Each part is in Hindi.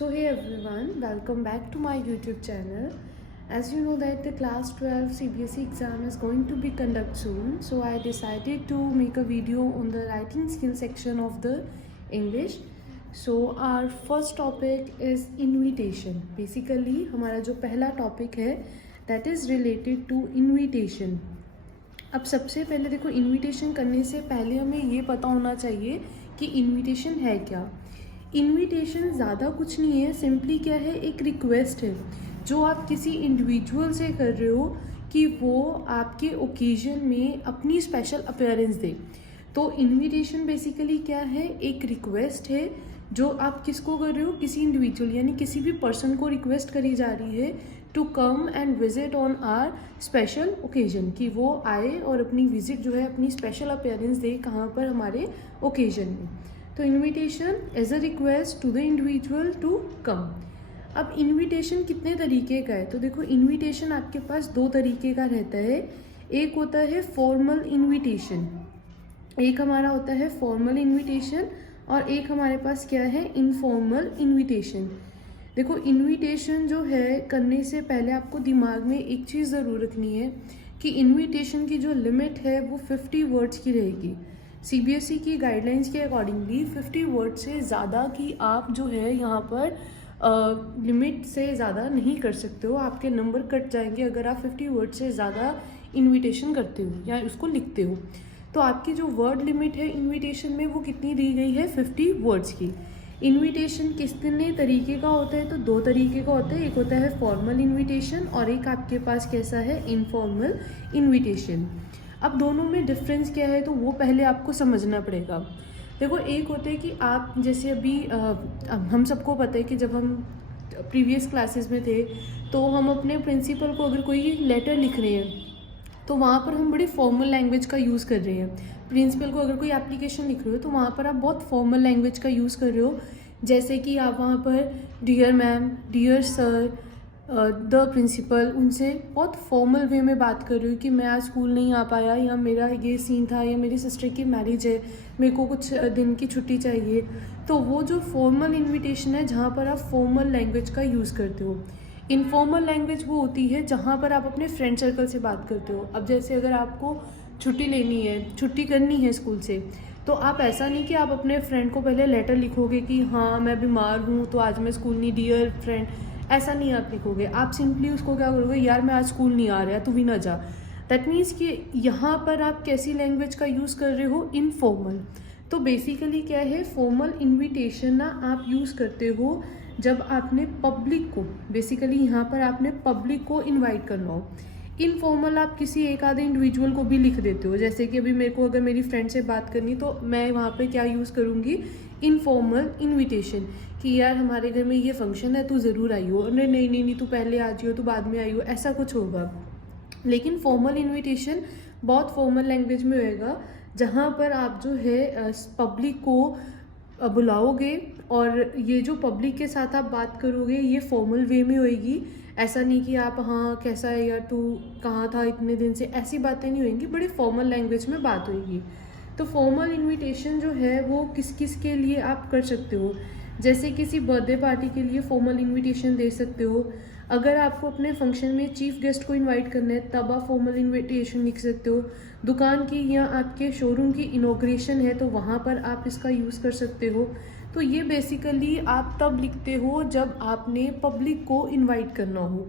So hey everyone, welcome back to my YouTube channel. As you know that the class 12 CBSE exam is going to be conducted soon, so I decided to make a video on the writing skill section of the English. So our first topic is invitation. Basically हमारा जो पहला topic है that is related to invitation. अब सबसे पहले देखो इनविटेशन करने से पहले हमें ये पता होना चाहिए कि इनविटेशन है क्या. इनविटेशन ज़्यादा कुछ नहीं है, सिंपली क्या है, एक रिक्वेस्ट है जो आप किसी इंडिविजुअल से कर रहे हो कि वो आपके ओकेजन में अपनी स्पेशल अपीयरेंस दे. तो इनविटेशन बेसिकली क्या है, एक रिक्वेस्ट है जो आप किसको कर रहे हो, किसी इंडिविजुअल यानी किसी भी पर्सन को रिक्वेस्ट करी जा रही है to come and visit on our special occasion, कि वो आए और अपनी विजिट जो है अपनी स्पेशल अपीयरेंस दे कहाँ पर, हमारे ओकेजन में. तो invitation is a request to the individual to come. अब इनविटेशन कितने तरीके का है, तो देखो इनविटेशन आपके पास दो तरीके का रहता है. एक होता है फॉर्मल इनविटेशन, एक हमारा होता है फॉर्मल इनविटेशन, और एक हमारे पास क्या है, इनफॉर्मल इनविटेशन. देखो इनविटेशन जो है करने से पहले आपको दिमाग में एक चीज़ ज़रूर रखनी है कि इनविटेशन की जो लिमिट है वो 50 वर्ड्स की रहेगी. सीबीएसई की गाइडलाइंस के अकॉर्डिंगली 50 वर्ड से ज़्यादा की आप जो है यहाँ पर लिमिट से ज़्यादा नहीं कर सकते हो. आपके नंबर कट जाएंगे अगर आप 50 वर्ड से ज़्यादा इनविटेशन करते हो या उसको लिखते हो. तो आपकी जो वर्ड लिमिट है इनविटेशन में वो कितनी दी गई है, 50 वर्ड्स की. इनविटेशन कितने तरीके का होता है, तो दो तरीके का होता है. एक होता है फॉर्मल इनविटेशन और एक आपके पास कैसा है, इनफॉर्मल इनविटेशन. अब दोनों में डिफरेंस क्या है, तो वो पहले आपको समझना पड़ेगा. देखो एक होता है कि आप जैसे अभी हम सबको पता है कि जब हम प्रीवियस क्लासेस में थे तो हम अपने प्रिंसिपल को अगर कोई लेटर लिख रहे हैं तो वहाँ पर हम बड़ी फॉर्मल लैंग्वेज का यूज़ कर रहे हैं. प्रिंसिपल को अगर कोई एप्लीकेशन लिख रहे हो तो वहाँ पर आप बहुत फॉर्मल लैंग्वेज का यूज़ कर रहे हो. जैसे कि आप वहाँ पर dear ma'am, dear sir, the principal, उनसे बहुत फॉर्मल वे में बात कर रही हूँ कि मैं आज स्कूल नहीं आ पाया, या मेरा ये सीन था, या मेरी सिस्टर की मैरिज है, मेरे को कुछ दिन की छुट्टी चाहिए. तो वो जो फॉर्मल इनविटेशन है जहाँ पर आप फॉर्मल लैंग्वेज का यूज़ करते हो. इनफॉर्मल लैंग्वेज वो होती है जहाँ पर आप अपने फ्रेंड सर्कल से बात करते हो. अब जैसे अगर आपको छुट्टी लेनी है, छुट्टी करनी है स्कूल से, तो आप ऐसा नहीं कि आप अपने फ्रेंड को पहले लेटर लिखोगे कि हाँ मैं बीमार हूँ तो आज मैं स्कूल नहीं, डियर फ्रेंड, ऐसा नहीं आप लिखोगे. आप सिंपली उसको क्या करोगे, यार मैं आज स्कूल नहीं आ रहा, तू भी ना जा. दैट मीन्स कि यहाँ पर आप कैसी लैंग्वेज का यूज़ कर रहे हो, इनफॉर्मल. तो बेसिकली क्या है, फॉर्मल इनविटेशन ना आप यूज़ करते हो जब आपने पब्लिक को, बेसिकली यहाँ पर आपने पब्लिक को इनवाइट करना हो. इनफॉर्मल आप किसी एक आधे इंडिविजुअल को भी लिख देते हो. जैसे कि अभी मेरे को अगर मेरी फ्रेंड से बात करनी तो मैं वहाँ पे क्या यूज़ करूँगी, इनफॉर्मल इनविटेशन, कि यार हमारे घर में ये फंक्शन है, तू ज़रूर आई हो. नहीं नहीं नहीं नहीं, तू पहले आ जाइयो, तू बाद में आई हो, ऐसा कुछ होगा. लेकिन फॉर्मल इनविटेशन बहुत फॉर्मल लैंग्वेज में होएगा जहाँ पर आप जो है पब्लिक को बुलाओगे, और ये जो पब्लिक के साथ आप बात करोगे ये फॉर्मल वे में होएगी. ऐसा नहीं कि आप हाँ कैसा है यार, तू कहाँ था इतने दिन से, ऐसी बातें नहीं होंगी, बड़ी फॉर्मल लैंग्वेज में बात होएगी. तो फॉर्मल इनविटेशन जो है वो किस किस के लिए आप कर सकते हो, जैसे किसी बर्थडे पार्टी के लिए फॉर्मल इनविटेशन दे सकते हो. अगर आपको अपने फंक्शन में चीफ गेस्ट को इनवाइट करना है तब आप फॉर्मल इनविटेशन लिख सकते हो. दुकान की या आपके शोरूम की इनॉग्रेशन है तो वहाँ पर आप इसका यूज़ कर सकते हो. तो ये बेसिकली आप तब लिखते हो जब आपने पब्लिक को इनवाइट करना हो.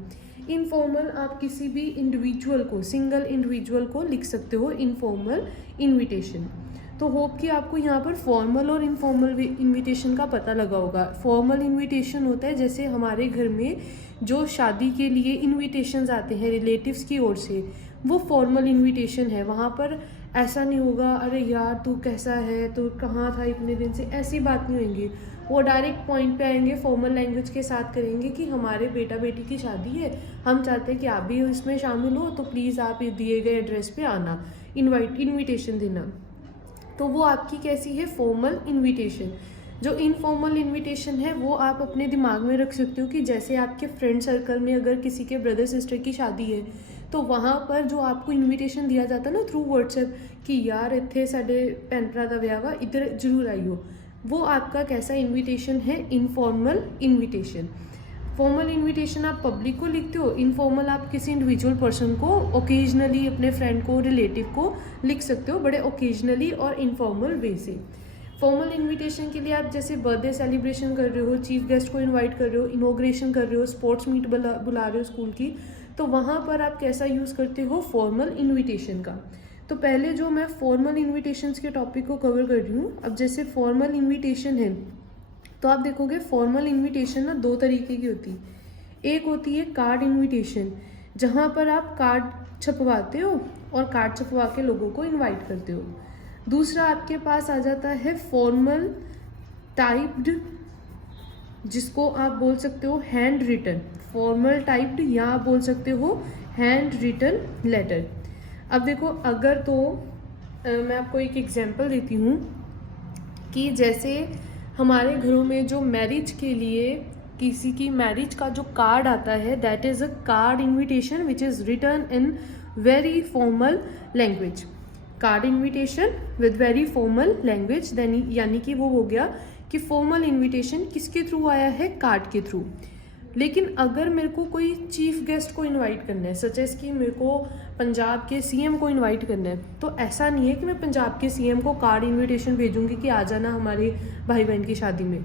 इनफॉर्मल आप किसी भी इंडिविजुअल को, सिंगल इंडिविजुअल को लिख सकते हो इनफॉर्मल इनविटेशन. तो होप कि आपको यहाँ पर फॉर्मल और इनफॉर्मल इनविटेशन का पता लगा होगा. फॉर्मल इनविटेशन होता है जैसे हमारे घर में जो शादी के लिए इनविटेशंस आते हैं रिलेटिव्स की ओर से, वो फॉर्मल इनविटेशन है. वहाँ पर ऐसा नहीं होगा अरे यार तू कैसा है, तू कहाँ था इतने दिन से, ऐसी बात नहीं होंगी. वो डायरेक्ट पॉइंट पे आएंगे, फॉर्मल लैंग्वेज के साथ करेंगे कि हमारे बेटा बेटी की शादी है, हम चाहते हैं कि आप भी इसमें शामिल हो, तो प्लीज़ आप दिए गए एड्रेस पे आना, इनविटेशन देना. तो वो आपकी कैसी है, फॉर्मल इनविटेशन. जो इनफॉर्मल इनविटेशन है वो आप अपने दिमाग में रख सकते हो कि जैसे आपके फ्रेंड सर्कल में अगर किसी के ब्रदर सिस्टर की शादी है तो वहाँ पर जो आपको इनविटेशन दिया जाता है ना थ्रू व्हाट्सएप कि यार इत्थे साडे भैन भरा दा विआह वा, इधर जरूर आई हो, वो आपका कैसा इन्विटेशन है, इनफॉर्मल इन्विटेशन। फॉर्मल इन्विटेशन आप पब्लिक को लिखते हो, इनफॉर्मल आप किसी इंडिविजुअल पर्सन को, ओकेजनली अपने फ्रेंड को, रिलेटिव को लिख सकते हो, बड़े ओकेजनली और इनफॉर्मल वे से। फॉर्मल इनविटेशन के लिए आप जैसे बर्थडे सेलिब्रेशन कर रहे हो, चीफ गेस्ट को इनवाइट कर रहे हो, इनॉग्रेशन कर रहे हो, स्पोर्ट्स मीट बुला रहे हो स्कूल की, तो वहाँ पर आप कैसा यूज़ करते हो, फॉर्मल इनविटेशन का। तो पहले जो मैं फॉर्मल इनविटेशंस के टॉपिक को कवर कर रही हूँ। अब जैसे फॉर्मल इनविटेशन है तो आप देखोगे फॉर्मल इनविटेशन ना दो तरीके की होती है। एक होती है कार्ड इनविटेशन, जहाँ पर आप कार्ड छपवाते हो और कार्ड छपवा के लोगों को इनवाइट करते हो। दूसरा आपके पास आ जाता है फॉर्मल टाइप्ड, जिसको आप बोल सकते हो हैंड रिटन, फॉर्मल टाइप्ड, या आप बोल सकते हो हैंड रिटन लेटर। अब देखो अगर तो मैं आपको एक एग्जांपल देती हूँ कि जैसे हमारे घरों में जो मैरिज के लिए किसी की मैरिज का जो कार्ड आता है, that is a card invitation which is written in very formal language. Card invitation with very formal language, then यानी कि वो हो गया कि फॉर्मल इनविटेशन किसके थ्रू आया है, कार्ड के थ्रू। लेकिन अगर मेरे को कोई चीफ गेस्ट को इनवाइट करना है, सच एस कि मेरे को पंजाब के सीएम को इनवाइट करना है, तो ऐसा नहीं है कि मैं पंजाब के सीएम को कार्ड इनविटेशन भेजूंगी कि आ जाना हमारे भाई बहन की शादी में।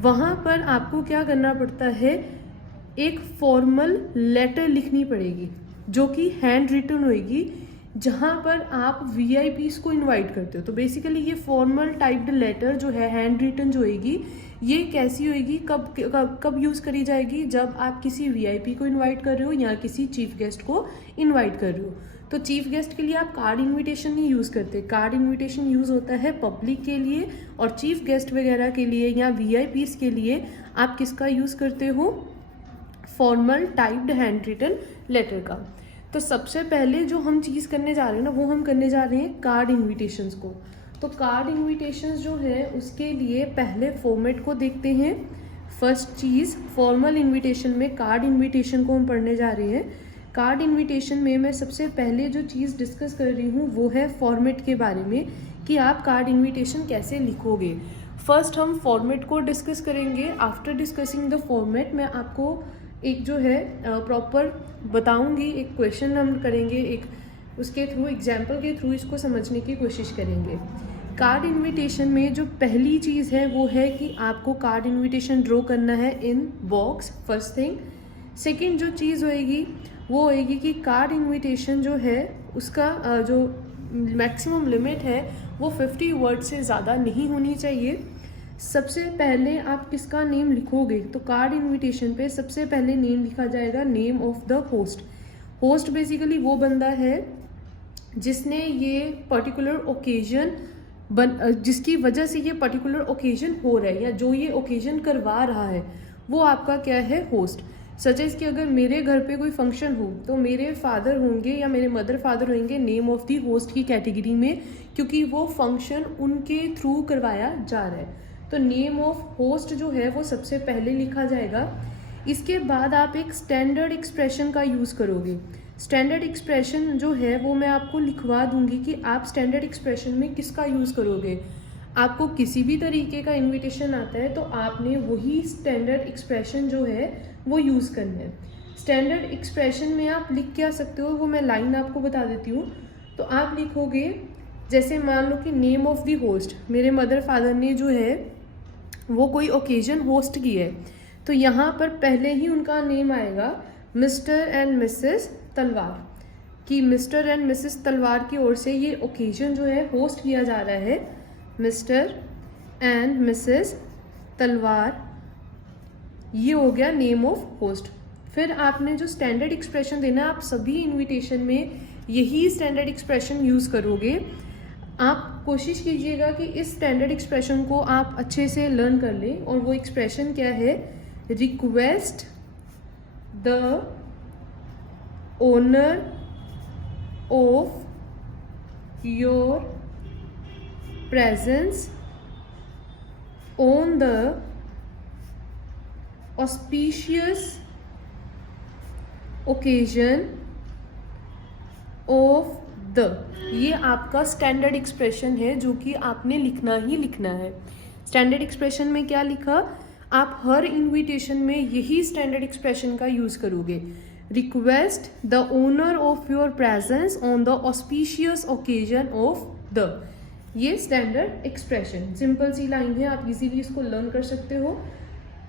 वहाँ पर आपको क्या करना पड़ता है, एक फॉर्मल लेटर लिखनी पड़ेगी जो कि हैंड रिटन होएगी, जहाँ पर आप VIPs को इनवाइट करते हो। तो बेसिकली ये फॉर्मल टाइप्ड लेटर जो है, हैंड रिटन जो होएगी, ये कैसी होएगी, कब यूज़ करी जाएगी, जब आप किसी VIP को इनवाइट कर रहे हो या किसी चीफ गेस्ट को इनवाइट कर रहे हो। तो चीफ गेस्ट के लिए आप कार्ड इनविटेशन नहीं यूज़ करते, कार्ड इनविटेशन यूज़ होता है पब्लिक के लिए, और चीफ गेस्ट वगैरह के लिए या VIPs के लिए आप किसका यूज़ करते हो, formal typed hand written letter का। तो सबसे पहले जो हम चीज़ करने जा रहे हैं ना, वो हम करने जा रहे हैं कार्ड इनविटेशंस को। तो कार्ड इनविटेशंस जो है उसके लिए पहले फॉर्मेट को देखते हैं। फर्स्ट चीज़, फॉर्मल इनविटेशन में कार्ड इनविटेशन को हम पढ़ने जा रहे हैं। कार्ड इनविटेशन में मैं सबसे पहले जो चीज़ डिस्कस कर रही हूँ वो है फॉर्मेट के बारे में, कि आप कार्ड इनविटेशन कैसे लिखोगे। फर्स्ट हम फॉर्मेट को डिस्कस करेंगे। आफ्टर डिस्कसिंग द फॉर्मेट मैं आपको एक जो है प्रॉपर बताऊंगी, एक क्वेश्चन हम करेंगे, एक उसके थ्रू, एग्जाम्पल के थ्रू इसको समझने की कोशिश करेंगे। कार्ड इनविटेशन में जो पहली चीज़ है वो है कि आपको कार्ड इनविटेशन ड्रॉ करना है इन बॉक्स, फर्स्ट थिंग। सेकंड जो चीज़ होएगी वो होएगी कि कार्ड इनविटेशन जो है उसका जो मैक्सिमम लिमिट है वो 50 वर्ड से ज़्यादा नहीं होनी चाहिए। सबसे पहले आप किसका नेम लिखोगे, तो कार्ड इनविटेशन पे सबसे पहले नेम लिखा जाएगा, name of the host. Host basically वो बंदा है जिसने ये पर्टिकुलर ओकेजन जिसकी वजह से ये पर्टिकुलर ओकेजन हो रहा है, या जो ये ओकेजन करवा रहा है, वो आपका क्या है, होस्ट। सजेस्ट कि अगर मेरे घर पे कोई फंक्शन हो तो मेरे फादर होंगे या मेरे मदर फादर होंगे नेम ऑफ द होस्ट की कैटेगरी में, क्योंकि वो फंक्शन उनके थ्रू करवाया जा रहा है। तो नेम ऑफ होस्ट जो है वो सबसे पहले लिखा जाएगा। इसके बाद आप एक स्टैंडर्ड एक्सप्रेशन का यूज़ करोगे। स्टैंडर्ड एक्सप्रेशन जो है वो मैं आपको लिखवा दूंगी कि आप स्टैंडर्ड एक्सप्रेशन में किसका यूज़ करोगे। आपको किसी भी तरीके का इनविटेशन आता है तो आपने वही स्टैंडर्ड एक्सप्रेशन जो है वो यूज़ करना है। स्टैंडर्ड एक्सप्रेशन में आप लिख क्या सकते हो, वो मैं लाइन आपको बता देती हूँ। तो आप लिखोगे, जैसे मान लो कि नेम ऑफ द होस्ट, मेरे मदर फादर ने जो है वो कोई ओकेजन होस्ट की है, तो यहाँ पर पहले ही उनका नेम आएगा मिस्टर एंड मिसेस तलवार, कि मिस्टर एंड मिसेस तलवार की ओर से ये ओकेजन जो है होस्ट किया जा रहा है, मिस्टर एंड मिसेस तलवार, ये हो गया नेम ऑफ होस्ट। फिर आपने जो स्टैंडर्ड एक्सप्रेशन देना है, आप सभी इनविटेशन में यही स्टैंडर्ड एक्सप्रेशन यूज़ करोगे। आप कोशिश कीजिएगा कि इस स्टैंडर्ड एक्सप्रेशन को आप अच्छे से लर्न कर लें, और वो एक्सप्रेशन क्या है, request the owner of your presence on the auspicious occasion of the. ये आपका स्टैंडर्ड एक्सप्रेशन है जो कि आपने लिखना ही लिखना है। स्टैंडर्ड एक्सप्रेशन में क्या लिखा, आप हर इन्विटेशन में यही स्टैंडर्ड एक्सप्रेशन का यूज़ करोगे। Request the owner of your presence on the auspicious occasion of the, ये स्टैंडर्ड एक्सप्रेशन, सिंपल सी लाइन है, आप इजीली इसको लर्न कर सकते हो।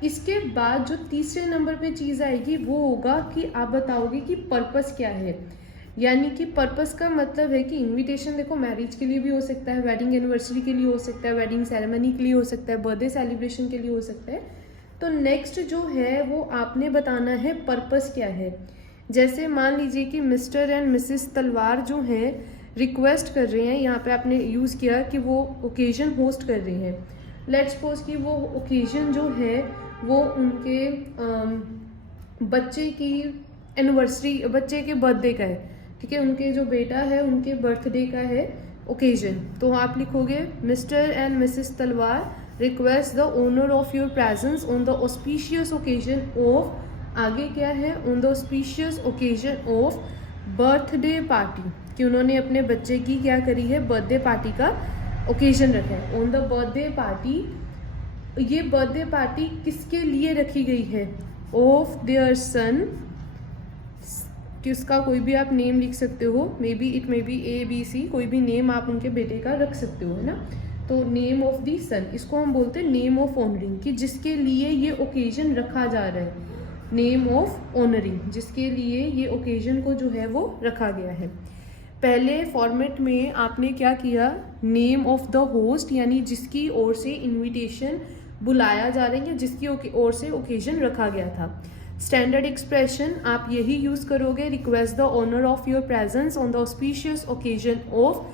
इसके बाद जो तीसरे नंबर पे चीज़ आएगी वो होगा कि आप बताओगे कि पर्पस क्या है। यानी कि पर्पस का मतलब है कि इनविटेशन देखो मैरिज के लिए भी हो सकता है, वेडिंग एनिवर्सरी के लिए हो सकता है, वेडिंग सेरेमनी के लिए हो सकता है, बर्थडे सेलिब्रेशन के लिए हो सकता है। तो नेक्स्ट जो है वो आपने बताना है पर्पस क्या है। जैसे मान लीजिए कि मिस्टर एंड मिसेस तलवार जो हैं रिक्वेस्ट कर रहे हैं, यहाँ पे आपने यूज़ किया कि वो ओकेजन होस्ट कर रहे हैं। लेट्स सपोज कि वो ओकेजन जो है वो उनके बच्चे की एनिवर्सरी, बच्चे के बर्थडे का है, ठीक है, उनके जो बेटा है उनके बर्थडे का है ओकेजन। तो आप लिखोगे मिस्टर एंड मिसेस तलवार request the owner of your presence on the auspicious occasion of, आगे क्या है, on the auspicious occasion of birthday party, कि उन्होंने अपने बच्चे की क्या करी है, बर्थडे पार्टी का ओकेजन रखा है। ऑन द बर्थडे पार्टी, ये बर्थडे पार्टी किसके लिए रखी गई है, ऑफ देयर सन, कि उसका कोई भी आप नेम लिख सकते हो, may be it may be ABC, कोई भी नेम आप उनके बेटे का रख सकते हो, है ना। तो नेम ऑफ दी सन, इसको हम बोलते हैं नेम ऑफ ऑनरिंग, कि जिसके लिए ये ओकेजन रखा जा रहा है, नेम ऑफ ऑनरिंग, जिसके लिए ये ओकेजन को जो है वो रखा गया है। पहले फॉर्मेट में आपने क्या किया, नेम ऑफ द होस्ट, यानी जिसकी ओर से इन्विटेशन बुलाया जा रहा है, जिसकी ओर से ओकेजन रखा गया था। स्टैंडर्ड एक्सप्रेशन आप यही यूज़ करोगे, request the honour of your presence on the auspicious occasion of,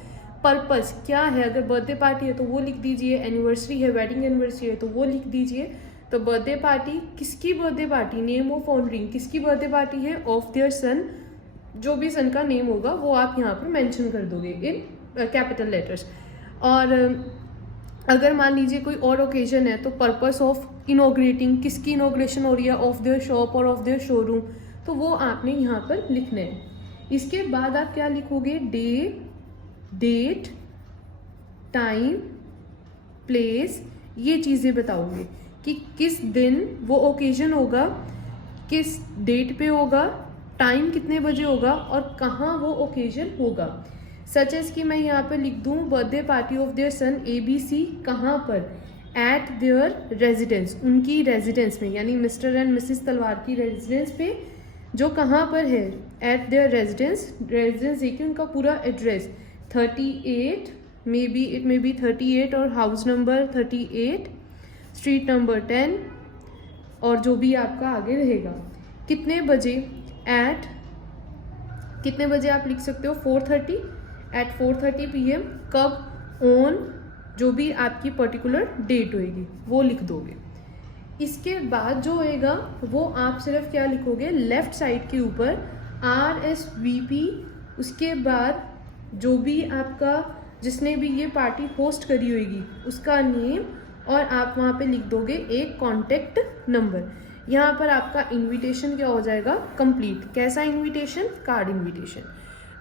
purpose क्या है, अगर बर्थडे पार्टी है तो वो लिख दीजिए, एनिवर्सरी है, वेडिंग एनिवर्सरी है तो वो लिख दीजिए। तो बर्थडे पार्टी, किसकी birthday party, name of honouring, किसकी बर्थडे पार्टी है, ऑफ देयर सन, जो भी सन का नेम होगा वो आप यहाँ पर मेंशन कर दोगे इन कैपिटल लेटर्स। और अगर मान लीजिए कोई और ओकेजन है तो पर्पस ऑफ इनोग्रेटिंग, किसकी इनोग्रेशन हो रही है, ऑफ देयर शॉप और ऑफ देयर शोरूम, तो वो आपने यहाँ पर लिखना है। इसके बाद आप क्या लिखोगे, डे, डेट, टाइम, प्लेस, ये चीज़ें बताओगे कि किस दिन वो ओकेजन होगा, किस डेट पे होगा, टाइम कितने बजे होगा और कहाँ वो ओकेजन होगा। सच एज कि मैं यहाँ पर लिख दूँ birthday party of their son ABC, कहाँ पर, एट देयर रेजिडेंस, उनकी रेजिडेंस में, यानी मिस्टर एंड मिसेस तलवार की रेजिडेंस पे, जो कहाँ पर है, एट देयर रेजिडेंस, रेजिडेंस देखिए उनका पूरा address 38, may be it may be 38 और हाउस नंबर 38, स्ट्रीट नंबर 10 और जो भी आपका आगे रहेगा। कितने बजे, एट, कितने बजे आप लिख सकते हो, 4:30, एट 4:30 PM, कब, ऑन, जो भी आपकी पर्टिकुलर डेट होएगी वो लिख दोगे। इसके बाद जो होएगा वो आप सिर्फ क्या लिखोगे, लेफ्ट साइड के ऊपर RSVP, उसके बाद जो भी आपका, जिसने भी ये पार्टी होस्ट करी होगी उसका नेम, और आप वहाँ पे लिख दोगे एक कॉन्टेक्ट नंबर। यहाँ पर आपका इनविटेशन क्या हो जाएगा, कंप्लीट। कैसा invitation, card invitation.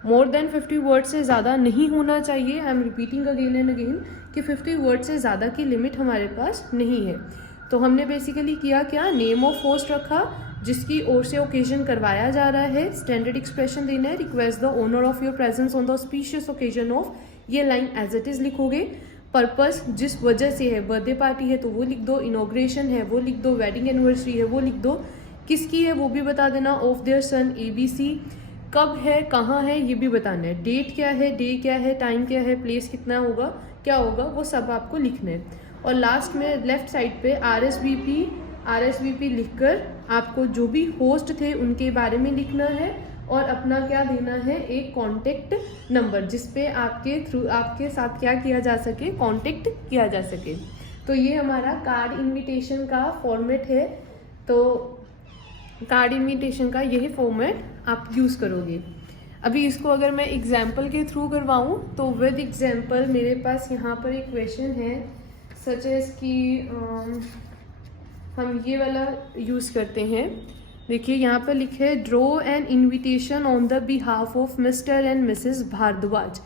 More than 50 word से ज़्यादा नहीं होना चाहिए। I am repeating again and again कि 50 वर्ड से ज़्यादा की लिमिट हमारे पास नहीं है। तो हमने बेसिकली किया क्या, नेम ऑफ होस्ट रखा, जिसकी ओर से ओकेजन करवाया जा रहा है, स्टैंडर्ड एक्सप्रेशन देना है, request the owner of your presence on the auspicious occasion of, ये लाइन एज इट इज़ लिखोगे। पर्पस, जिस वजह से है, बर्थडे पार्टी है तो वो लिख दो, इनॉग्रेशन है वो लिख दो, वेडिंग एनिवर्सरी है वो लिख दो, किसकी है वो भी बता देना, ऑफ देयर सन ABC, कब है, कहाँ है, ये भी बताना है, डेट क्या है, डे क्या है, टाइम क्या है, प्लेस कितना होगा, क्या होगा, वो सब आपको लिखना है। और लास्ट में लेफ्ट साइड पे RSVP लिखकर आपको जो भी होस्ट थे उनके बारे में लिखना है, और अपना क्या देना है, एक कॉन्टेक्ट नंबर, जिसपे आपके थ्रू आपके साथ क्या किया जा सके, कॉन्टेक्ट किया जा सके। तो ये हमारा कार्ड इनविटेशन का फॉर्मेट है। तो कार्ड इनविटेशन का यही फॉर्मेट आप यूज़ करोगे। अभी इसको अगर मैं एग्जाम्पल के थ्रू करवाऊँ तो विद एग्जाम्पल मेरे पास यहाँ पर एक क्वेश्चन है, सच एज कि हम ये वाला यूज़ करते हैं। देखिए यहाँ पर लिखे है, draw an invitation on the behalf of Mr and Mrs Bhardwaj.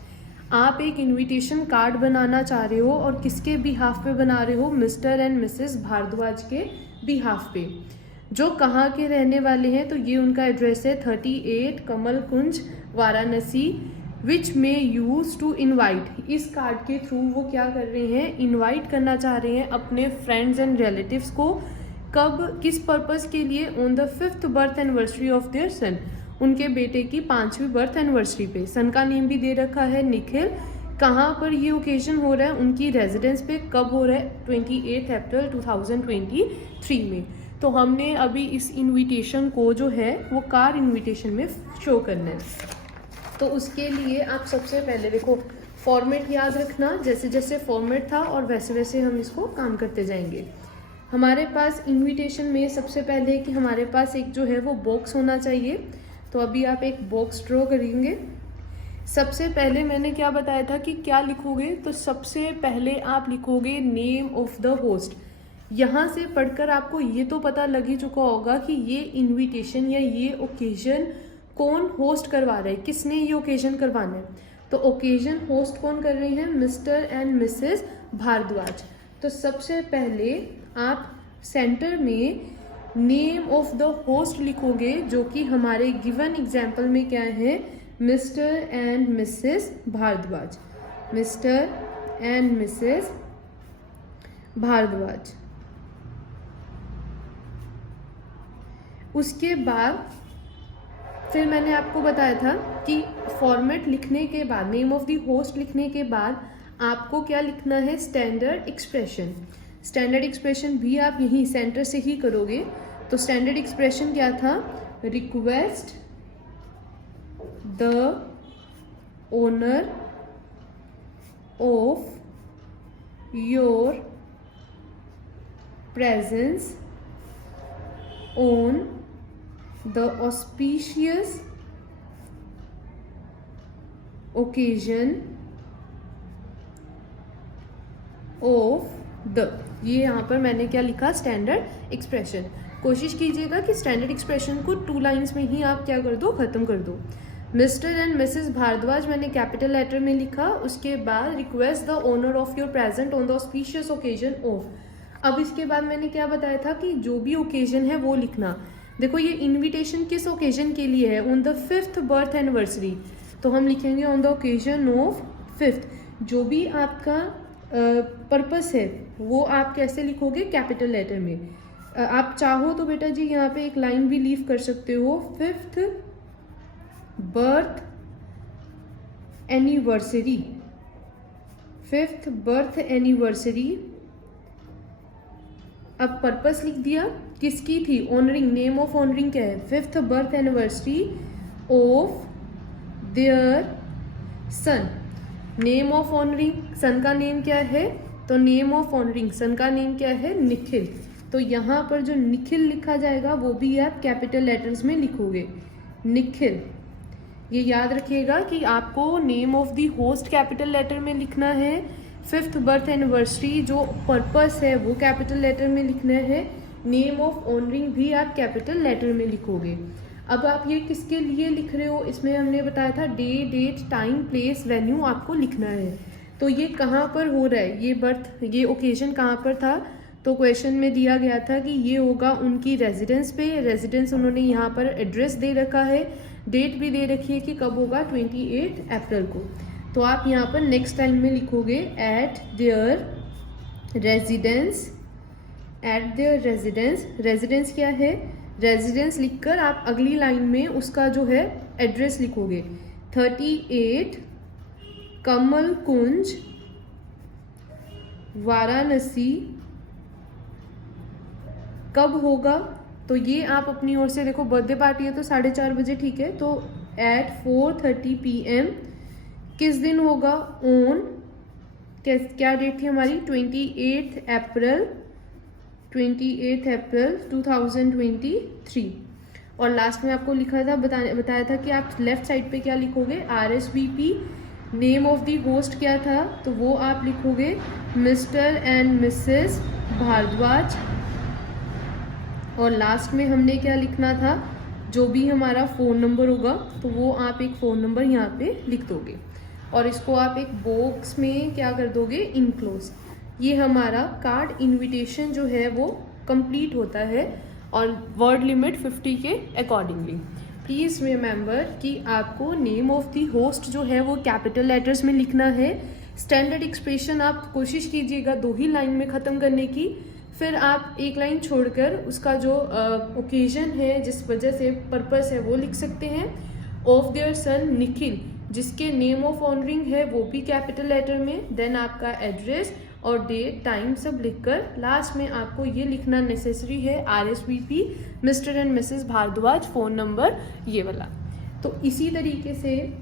आप एक इनविटेशन कार्ड बनाना चाह रहे हो और किसके बिहाफ पे बना रहे हो, मिस्टर एंड मिसेस भारद्वाज के बिहाफ पे, जो कहाँ के रहने वाले हैं। तो ये उनका एड्रेस है 38 कमल कुंज वाराणसी, विच मे यूज टू इन्वाइट। इस कार्ड के थ्रू वो क्या कर रहे हैं, इन्वाइट करना चाह रहे हैं अपने फ्रेंड्स एंड रिलेटिव्स को। कब, किस पर्पज़ के लिए, on the 5th birth anniversary of their son, उनके बेटे की 5वीं बर्थ एनिवर्सरी पे। सन का नेम भी दे रखा है निखिल। कहाँ पर ये ओकेजन हो रहा है, उनकी रेजिडेंस पे। कब हो रहा है, 28 अप्रैल 2023 में। तो हमने अभी इस इनविटेशन को जो है वो कार्ड इनविटेशन में शो करना है। तो उसके लिए आप सबसे पहले देखो, फॉर्मेट याद रखना, जैसे जैसे फॉर्मेट था और वैसे वैसे हम इसको काम करते जाएंगे। हमारे पास इनविटेशन में सबसे पहले कि हमारे पास एक जो है वो बॉक्स होना चाहिए। तो अभी आप एक बॉक्स ड्रॉ करेंगे। सबसे पहले मैंने क्या बताया था कि क्या लिखोगे, तो सबसे पहले आप लिखोगे नेम ऑफ द होस्ट। यहाँ से पढ़कर आपको ये तो पता लग ही चुका होगा कि ये इनविटेशन या ये ओकेजन कौन होस्ट करवा रहा है, किसने ये ओकेजन करवाना है। तो ओकेजन होस्ट कौन कर रहे हैं, मिस्टर एंड मिसेस भारद्वाज। तो सबसे पहले आप सेंटर में नेम ऑफ द होस्ट लिखोगे, जो कि हमारे गिवन एग्जाम्पल में क्या है, Mr and Mrs Bhardwaj, Mr and Mrs Bhardwaj. उसके बाद फिर मैंने आपको बताया था कि फॉर्मेट लिखने के बाद, नेम ऑफ द होस्ट लिखने के बाद आपको क्या लिखना है, स्टैंडर्ड एक्सप्रेशन। स्टैंडर्ड एक्सप्रेशन भी आप यहीं सेंटर से ही करोगे। तो स्टैंडर्ड एक्सप्रेशन क्या था, request the owner of your presence on the auspicious occasion of the, ये यहाँ पर मैंने क्या लिखा, स्टैंडर्ड एक्सप्रेशन। कोशिश कीजिएगा कि स्टैंडर्ड एक्सप्रेशन को 2 लाइन्स में ही आप क्या कर दो, ख़त्म कर दो। मिस्टर एंड मिसेस भारद्वाज मैंने कैपिटल लेटर में लिखा। उसके बाद request the owner of your present on the auspicious occasion of. अब इसके बाद मैंने क्या बताया था कि जो भी ओकेजन है वो लिखना। देखो ये इनविटेशन किस ओकेजन के लिए है, on the 5th birth anniversary. तो हम लिखेंगे on the occasion of 5th। जो भी आपका पर्पस है वो आप कैसे लिखोगे, कैपिटल लेटर में। आप चाहो तो बेटा जी यहाँ पे एक लाइन भी लीव कर सकते हो, 5th birth anniversary, 5th birth anniversary. अब पर्पस लिख दिया, किसकी थी, ऑनरिंग। नेम ऑफ ऑनरिंग क्या है, 5th birth anniversary of their son. Name of honouring, son का नेम क्या है, तो नेम ऑफ ऑनरिंग सन का नेम क्या है, निखिल। तो यहाँ पर जो निखिल लिखा जाएगा वो भी आप कैपिटल लेटर्स में लिखोगे, निखिल। ये याद रखिएगा कि आपको name of the host capital letter में लिखना है, 5th बर्थ एनिवर्सरी जो पर्पस है वो कैपिटल लेटर में लिखना है, नेम ऑफ ऑनरिंग भी आप कैपिटल लेटर में लिखोगे। अब आप ये किसके लिए लिख रहे हो, इसमें हमने बताया था day, date, time, place, venue आपको लिखना है। तो ये कहाँ पर हो रहा है, ये बर्थ, ये ओकेजन कहाँ पर था, तो क्वेश्चन में दिया गया था कि ये होगा उनकी रेजिडेंस पे। रेजिडेंस उन्होंने यहाँ पर एड्रेस दे रखा है, डेट भी दे रखी है कि कब होगा, 28 अप्रैल को। तो आप यहाँ पर नेक्स्ट टाइम में लिखोगे eight their residence, eight their residence. Residence क्या है, रेजिडेंस लिखकर आप अगली लाइन में उसका जो है एड्रेस लिखोगे, 38 कमल कुंज वाराणसी। कब होगा, तो ये आप अपनी ओर से देखो, बर्थडे पार्टी है तो 4:30 बजे, ठीक है। तो एट 4:30 PM किस दिन होगा, ऑन, क्या डेट थी हमारी, 28 अप्रैल 2023। और लास्ट में आपको लिखा था, बताया था कि आप लेफ्ट साइड पे क्या लिखोगे, RSVP। Name of the host क्या था, तो वो आप लिखोगे मिस्टर एंड मिसेस भारद्वाज। और लास्ट में हमने क्या लिखना था, जो भी हमारा फ़ोन नंबर होगा तो वो आप एक फ़ोन नंबर यहाँ पे लिख दोगे। और इसको आप एक बॉक्स में क्या कर दोगे, इनक्लोज। ये हमारा कार्ड इनविटेशन जो है वो कंप्लीट होता है और वर्ड लिमिट 50 के अकॉर्डिंगली। प्लीज़ रिमेंबर कि आपको नेम ऑफ द होस्ट जो है वो कैपिटल लेटर्स में लिखना है। स्टैंडर्ड एक्सप्रेशन आप कोशिश कीजिएगा 2 ही लाइन में ख़त्म करने की, फिर आप एक लाइन छोड़कर उसका जो ओकेजन है, जिस वजह से पर्पस है, वो लिख सकते हैं। ऑफ देयर सन निखिल, जिसके नेम ऑफ ऑनरिंग है वो भी कैपिटल लेटर में। देन आपका एड्रेस और डेट टाइम सब लिखकर लास्ट में आपको ये लिखना नेसेसरी है RSVP Mr and Mrs Bhardwaj, phone number ये वाला। तो इसी तरीके से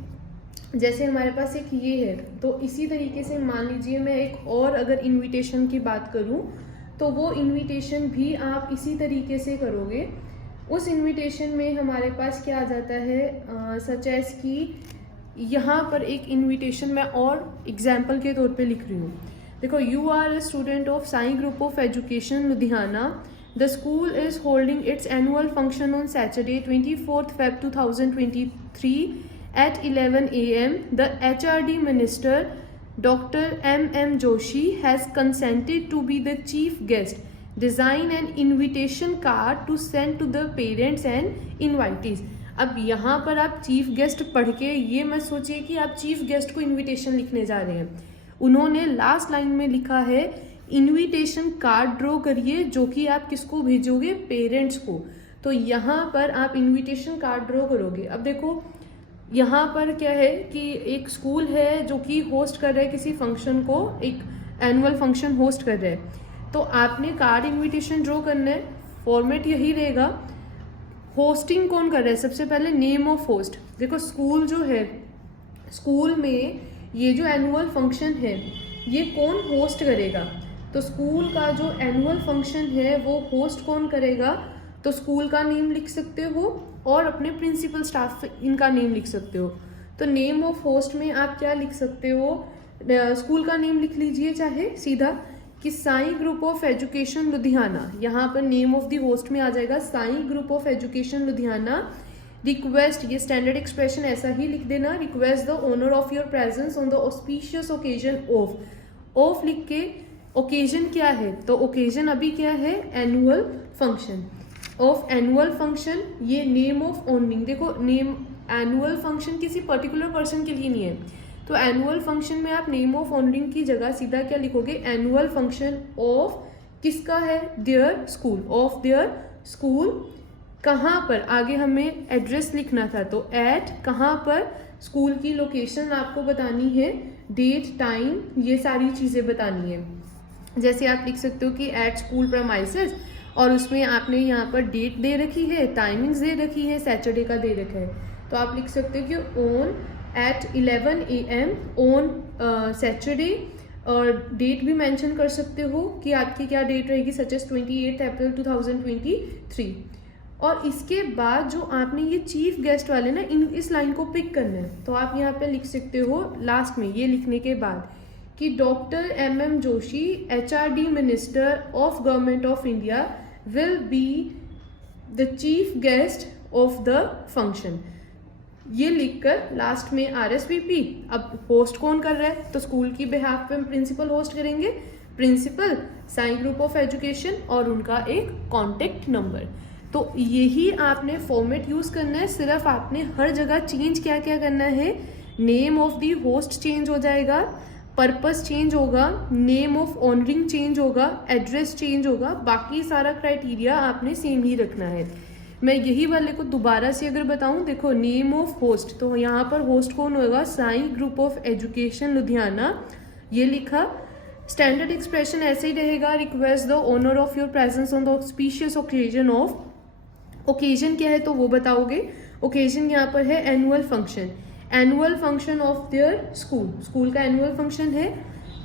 जैसे हमारे पास एक ये है, तो इसी तरीके से मान लीजिए मैं एक और अगर इनविटेशन की बात करूं तो वो इनविटेशन भी आप इसी तरीके से करोगे। उस इनविटेशन में हमारे पास क्या आ जाता है, सच एज कि यहाँ पर एक इनविटेशन मैं और एग्जाम्पल के तौर पे लिख रही हूँ। देखो, you are a student of Sai group of education Ludhiana. The school is holding its annual function on Saturday 24 Feb 2023 at 11 a.m. The HRD Minister Dr. M.M. Joshi has consented to be the chief guest. Design an invitation card to send to the parents and invitees. अब यहाँ पर आप चीफ गेस्ट पढ़ के ये मत सोचिए कि आप चीफ गेस्ट को इनविटेशन लिखने जा रहे हैं। उन्होंने लास्ट लाइन में लिखा है इनविटेशन कार्ड ड्रॉ करिए, जो कि आप किसको भेजोगे, पेरेंट्स को। तो यहाँ पर आप इनविटेशन कार्ड ड्रॉ करोगे। अब देखो यहाँ पर क्या है कि एक स्कूल है जो कि होस्ट कर रहा है किसी फंक्शन को, एक एनुअल फंक्शन होस्ट कर रहा है, तो आपने कार्ड इनविटेशन ड्रॉ करना है। फॉर्मेट यही रहेगा। होस्टिंग कौन कर रहा है, सबसे पहले नेम ऑफ होस्ट। देखो, स्कूल जो है, स्कूल में ये जो एनुअल फंक्शन है ये कौन होस्ट करेगा, तो स्कूल का जो एनुअल फंक्शन है वो होस्ट कौन करेगा, तो स्कूल का नेम लिख सकते हो और अपने प्रिंसिपल स्टाफ इनका नेम लिख सकते हो। तो नेम ऑफ होस्ट में आप क्या लिख सकते हो, स्कूल का नेम लिख लीजिए चाहे सीधा कि Sai group of education Ludhiana. यहाँ पर नेम ऑफ द होस्ट में आ जाएगा Sai group of education Ludhiana. Request, ये स्टैंडर्ड एक्सप्रेशन ऐसा ही लिख देना, request the owner of your presence on the auspicious occasion of लिख के। ओकेजन क्या है, तो ओकेजन अभी क्या है, annual function. Of annual function, ये नेम ऑफ ऑनरिंग। देखो, नेम एनुअल फंक्शन किसी पर्टिकुलर पर्सन के लिए नहीं है, तो एनुअल फंक्शन में आप नेम ऑफ ऑनरिंग की जगह सीधा क्या लिखोगे, एनुअल फंक्शन ऑफ किसका है, their school, of their school. कहाँ पर, आगे हमें एड्रेस लिखना था, तो एट कहाँ पर, स्कूल की लोकेशन आपको बतानी है, डेट टाइम ये सारी चीज़ें बतानी है। जैसे आप लिख सकते हो कि एट स्कूल प्रेमाइसेस, और उसमें आपने यहाँ पर डेट दे रखी है, टाइमिंग्स दे रखी है, सैटरडे का दे रखा है, तो आप लिख सकते हो कि on at 11 AM on Saturday, और डेट भी मेंशन कर सकते हो कि आपकी क्या डेट रहेगी, सच एज 28 अप्रैल 2023। और इसके बाद जो आपने ये चीफ गेस्ट वाले ना, इस लाइन को पिक करना है, तो आप यहाँ पे लिख सकते हो लास्ट में ये लिखने के बाद कि doctor M.M. Joshi HRD minister of government of India will be the chief guest of the function. ये लिखकर लास्ट में RSVP। अब होस्ट कौन कर रहा है, तो स्कूल की बिहाफ पे प्रिंसिपल होस्ट करेंगे, principal, Sai group of education और उनका एक कॉन्टेक्ट नंबर। तो यही आपने फॉर्मेट यूज़ करना है। सिर्फ आपने हर जगह चेंज क्या क्या करना है, name of the host change हो जाएगा, पर्पस चेंज होगा, नेम ऑफ ऑनरिंग चेंज होगा, एड्रेस चेंज होगा, बाकी सारा क्राइटेरिया आपने सेम ही रखना है। मैं यही वाले को दोबारा से अगर बताऊं, देखो नेम ऑफ होस्ट, तो यहाँ पर होस्ट कौन होगा, Sai group of education Ludhiana, ये लिखा। स्टैंडर्ड एक्सप्रेशन ऐसे ही रहेगा, request the owner of your presence on the auspicious occasion of. Occasion क्या है तो वो बताओगे। ओकेजन यहाँ पर है annual function, annual function of their school, school का एनुअल फंक्शन है।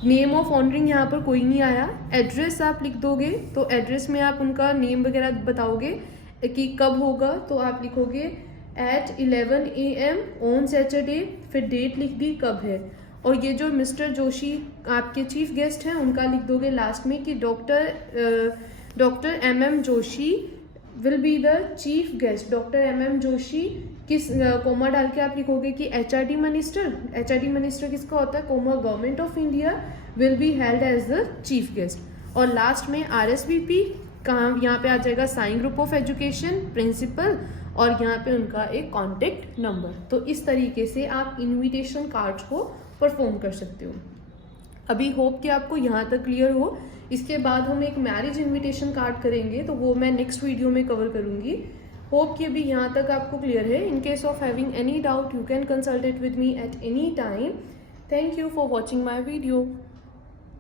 नेम ऑफ ऑनरिंग यहाँ पर कोई नहीं आया। एड्रेस आप लिख दोगे, तो एड्रेस में आप उनका नेम वगैरह बताओगे कि कब होगा, तो आप लिखोगे एट 11 AM ऑन सैटरडे, फिर डेट लिख दी कब है। और ये जो मिस्टर जोशी आपके चीफ गेस्ट हैं उनका लिख दोगे लास्ट में कि doctor M.M. Joshi will be the chief guest. Doctor MM Joshi किस कोमा डाल के आप लिखोगे कि HRD मिनिस्टर। HRD मिनिस्टर किसका होता है, comma government of India will be held as the chief guest. और लास्ट में RSVP कहाँ, यहाँ पे आ जाएगा साइन ग्रुप ऑफ एजुकेशन, प्रिंसिपल, और यहाँ पे उनका एक कॉन्टेक्ट नंबर। तो इस तरीके से आप इनविटेशन कार्ड्स को परफॉर्म कर सकते हो। अभी होप कि आपको यहाँ तक क्लियर हो। इसके बाद हम एक मैरिज इनविटेशन कार्ड करेंगे, तो वो मैं नेक्स्ट वीडियो में कवर करूँगी। होप कि अभी यहाँ तक आपको क्लियर है। In case of having any doubt you can consult it with me at any time. Thank you for watching my video.